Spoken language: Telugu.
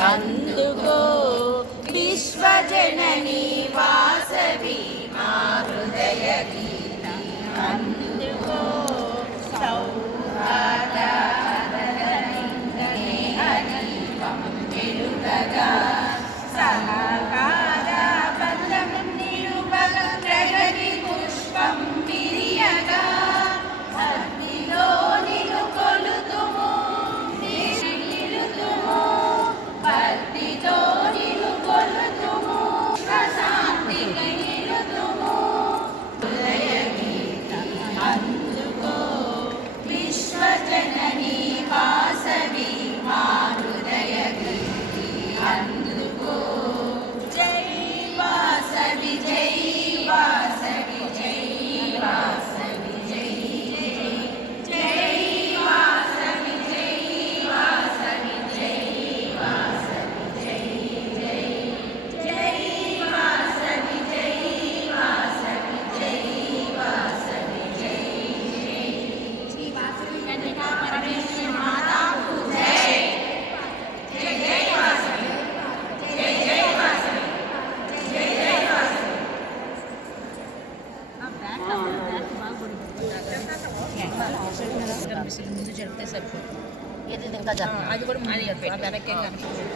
అందుకో విశ్వజనని వాసవి మా హృదయ అందుకో సౌహార్ద వెలుగగా కనిపిస్తుంది ముందు జరిగితే సరిపోతుంది ఏది ఇంకా అది కూడా మాది వెనక్కి కనిపిస్తుంది